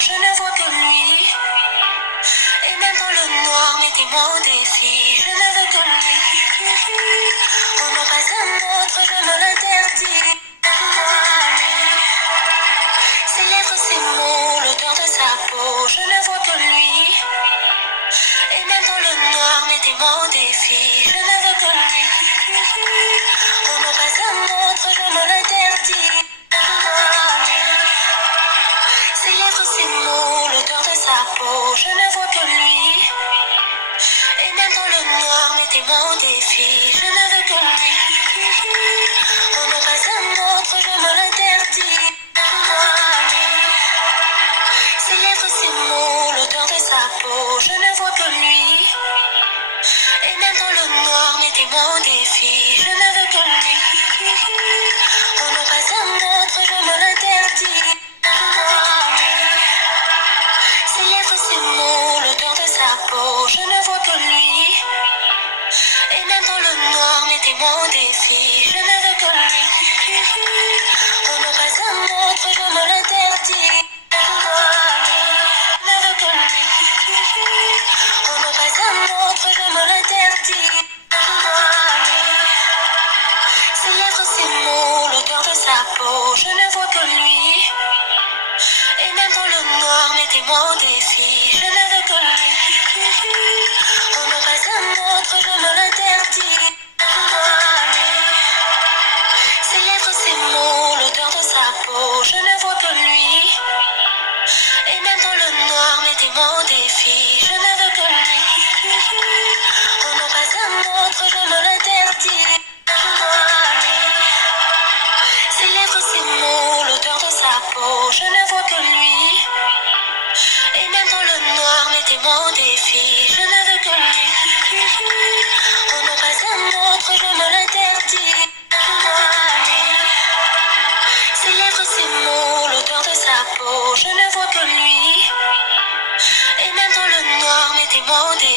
je ne vois que lui. Et même dans le noir, mettez-moi au défi, je ne veux que lui. On n'en passe un autre, je me l'interdis. Ses lèvres, ses mots, l'odeur de sa peau, je ne vois que lui. Et même dans le noir, mettez-moi au défi, je ne veux que lui. On n'en passe un autre, je me l'interdis. Ses lèvres, ses mots, l'odeur de sa peau, je ne vois que lui. Et même dans le noir, mettez-moi au défi, je ne veux que lui. On n'en passe un autre, je me l'interdis. Ses lèvres, ses mots, l'odeur de sa peau, je ne vois que lui. Et même dans le noir, mettez-moi au défi, je ne veux que lui. On n'en passe un autre, je me l'interdis. Ses lèvres, ses mots, l'odeur de sa peau, je ne vois que lui. Et même dans le noir, mettez-moi au défi, je ne veux que lui. On n'en passe un autre, je me l'interdis. Je ne veux que lui. On n'en passe un autre, je me l'interdis. Ses lèvres, ses mots, l'odeur de sa peau, je ne vois que lui. Et même dans le noir, mettez-moi au défi, je ne veux que lui. On n'en passe un autre, je me l'interdis. Ses lèvres, ses mots, l'odeur de sa peau, je ne vois que lui. Et même dans le noir, mettez-moi au défi, je ne veux que lui. On n'en passe un autre, je me l'interdis. Ses lèvres, ses mots, l'odeur de sa peau, je ne vois que lui. Et même dans le noir, mettez-moi au défi, je ne veux que lui. On n'en passe un autre, je me l'interdis. Ses lèvres, ses mots, l'odeur de sa peau, je ne vois que lui. Et même dans le noir, mettez-moi au défi.